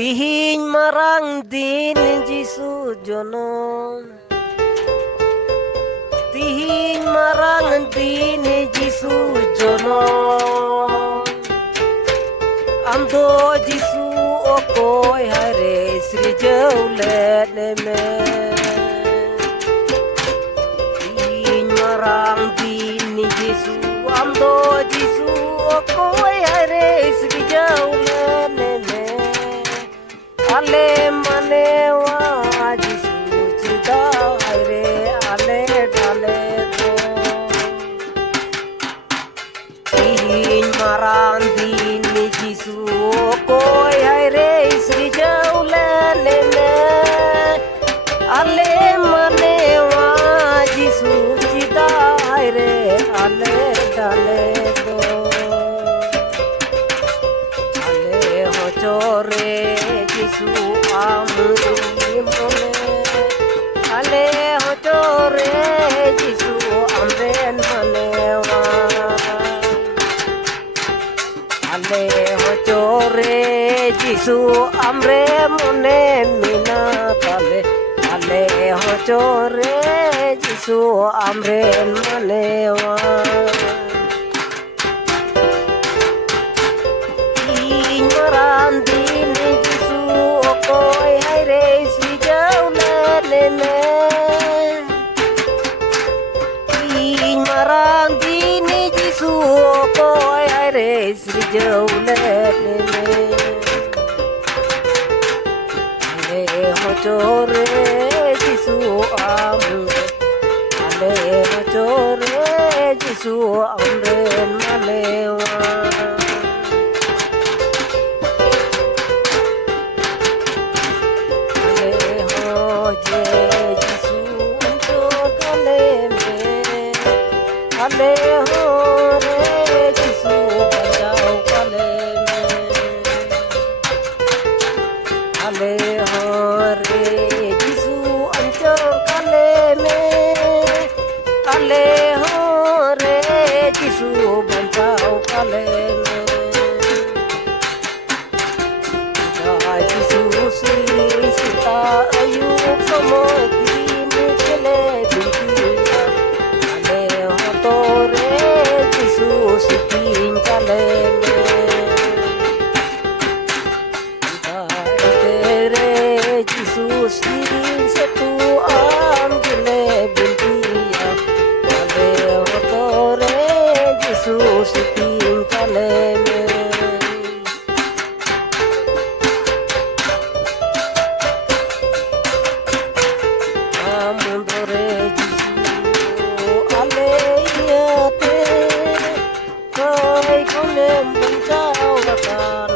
Tihiñ marang din Jisu jonom Tihiñ marang din Jisu jonom Amdo Jisu okoy hare srijau let me Tihiñ marang din Jisu Amdo Jisu okoy hare srijau let me Ale manewa Jisu cida re ale dale do Tihiñ marang din Jisu koy re sri jaulane me Ale manewa Jisu cida re ale dale do Ale hochore Jisu amri mone ale hochore Jisu amren manewa ale hochore Jisu amre mone mina kale ale hochore Jisu amren manewa Marandin Jisu okoy hare sri jaulane me Marandin Jisu okoy hare sri jaulane me Ale hochore Jisu amre Ale hochore Jisu amren malewa Ale ho re Jisu bajao kale me Ale ho re Jisu ancho kale me Ale ho re Jisu bajao kale me Jai Jisu sita ayub samoy din kele bintiya Tore Jisu siting kale me Tere Jisu siting setu am gile bintiya Kale tore Jisu siting kale me Amundore Jisu ale koy konem buntao rakan